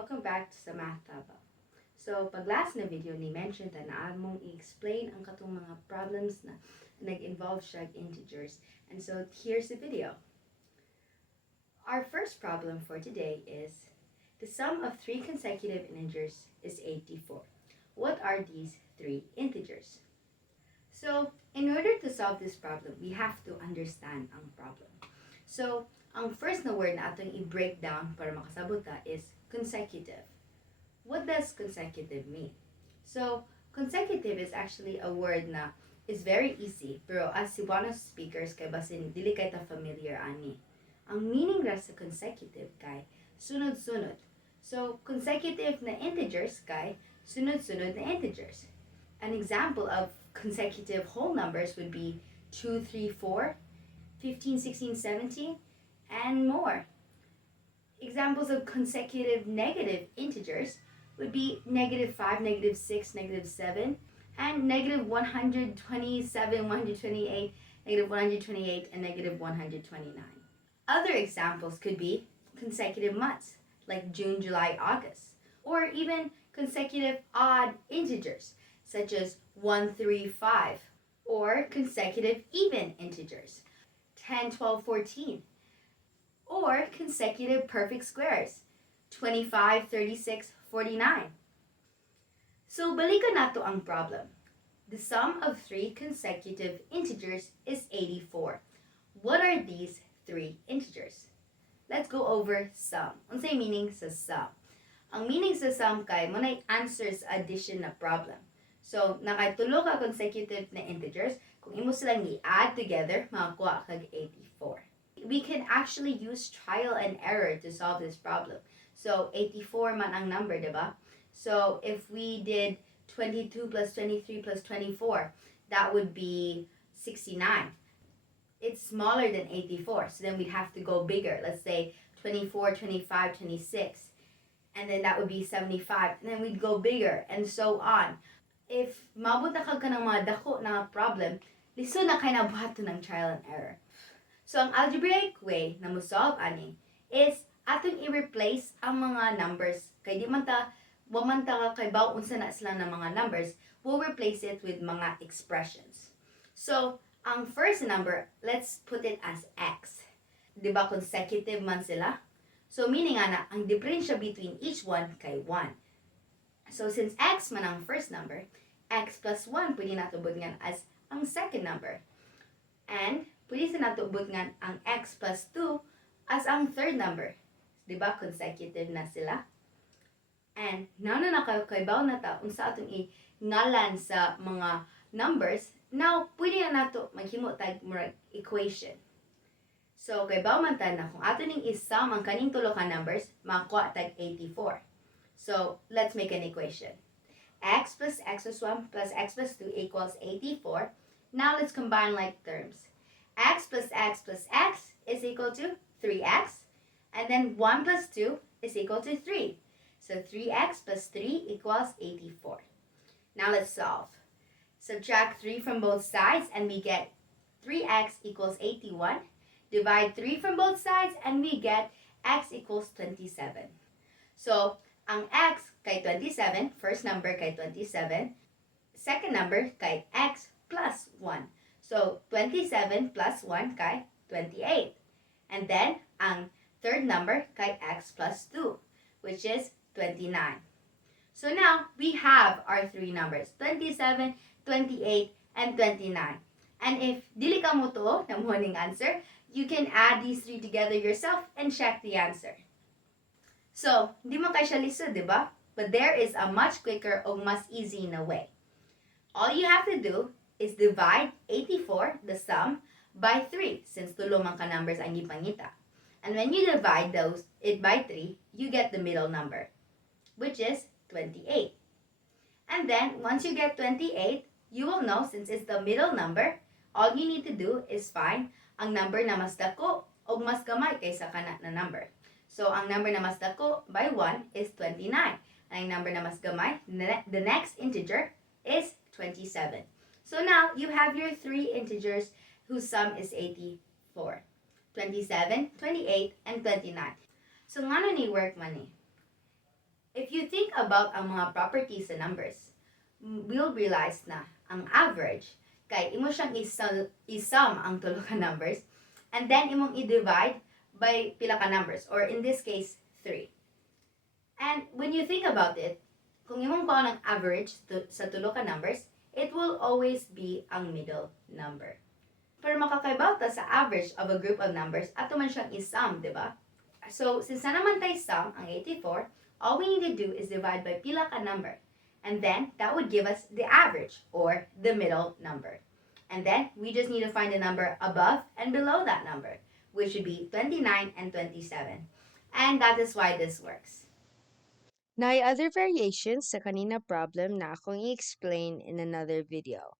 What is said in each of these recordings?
welcome back sa Math Taba. So, pag last na video ni mention ta na among i-explain ang katong mga problems na nag-involve siya integers. And so, here's the video. Our first problem for today is the sum of three consecutive integers is 84. What are these three integers? So, in order to solve this problem, we have to understand ang problem. So, ang first na word na atong i-break down para makasabot ta is consecutive. What does consecutive mean? So, consecutive is actually a word na is very easy, pero as Cebuano speakers kay basin dili kay ta familiar ani. Ang meaning ra sa consecutive kay sunod-sunod. So, consecutive na integers kay sunod-sunod na integers. An example of consecutive whole numbers would be 2, 3, 4, 15, 16, 17, and more. Examples of consecutive negative integers would be -5, -6, -7, and -127, 128, -128, and -129. Other examples could be consecutive months, like June, July, August, or even consecutive odd integers, such as 1, 3, 5, or consecutive even integers, 10, 12, 14, or consecutive perfect squares, 25, 36, 49. So, balikan nato ang problem. The sum of three consecutive integers is 84. What are these three integers? Let's go over sum. Unsay meaning sa sum? Ang meaning sa sum kay munay answers addition na problem. So, nakatulo ka consecutive na integers, kung imo silang i-add together, makakuha kag 84. We can actually use trial and error to solve this problem. So, 84 man ang number, diba? So, if we did 22 plus 23 plus 24, that would be 69. It's smaller than 84, so then we'd have to go bigger. Let's say 24, 25, 26. And then that would be 75. And then we'd go bigger, and so on. If mabot na kag ka ng mga dako na problem, liso na kay nabuhato ng trial and error. So, ang algebraic way na mo-solve ani is atong i-replace ang mga numbers. Kay di man ta kay baw unsa na sila ng mga numbers, we'll replace it with mga expressions. So, ang first number, let's put it as x. Di ba consecutive man sila? So, meaning nga na, ang diferensya between each one kay 1. So, since x man ang first number, x plus 1 pwede natubod nga as ang second number. And, pwede sa natubod nga ang x plus 2 as ang third number. Diba? Consecutive na sila. And, now na nakakaibaw na ta, unsa atong i-ngalan sa mga numbers, now, pwede na nato maghimo tag murag equation. So, kaibaw man ta na kung ato ning isum ang kaning tulo ka numbers, makakuha tag 84. So, let's make an equation. X plus x plus 1 plus x plus 2 equals 84. Now, let's combine like terms. X plus x plus x is equal to 3x. And then 1 plus 2 is equal to 3. So 3x plus 3 equals 84. Now let's solve. Subtract 3 from both sides and we get 3x equals 81. Divide 3 from both sides and we get x equals 27. So, ang x kay 27, first number kay 27, second number kay x plus 1. So, 27 plus 1 kay 28. And then, ang third number kay x plus 2, which is 29. So now, we have our three numbers, 27, 28, and 29. And if dili ka mo to na morning answer, you can add these three together yourself and check the answer. So, di mo kay siya lisod, di ba? But there is a much quicker o mas easy na way. All you have to do is divide 84, the sum, by 3, since tulo man ka numbers ang gipangita. And when you divide it by 3, you get the middle number, which is 28. And then, once you get 28, you will know since it's the middle number, all you need to do is find ang number na mas dako o mas gamay kaysa kana na number. So, ang number na mas dako by 1 is 29. Ang number na mas gamay, the next integer, is 27. So now, you have your three integers whose sum is 84. 27, 28, and 29. So, ngano ni work man ni? If you think about ang mga properties sa numbers, we'll realize na ang average, kay imo siyang isum ang tulo ka numbers, and then imong i-divide by pila ka numbers, or in this case, 3. And when you think about it, kung imong kuha ng average sa tulo ka numbers, it will always be ang middle number. Pero makakaibaw ta sa average of a group of numbers, ato man siyang isum, di ba? So, since na naman tayo sum ang 84, all we need to do is divide by pila ka number. And then, that would give us the average, or the middle number. And then, we just need to find the number above and below that number, which would be 29 and 27. And that is why this works. May other variations sa kanina problem na akong i-explain in another video.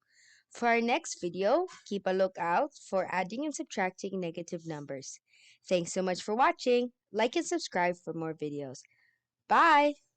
For our next video, keep a lookout for adding and subtracting negative numbers. Thanks so much for watching. Like and subscribe for more videos. Bye!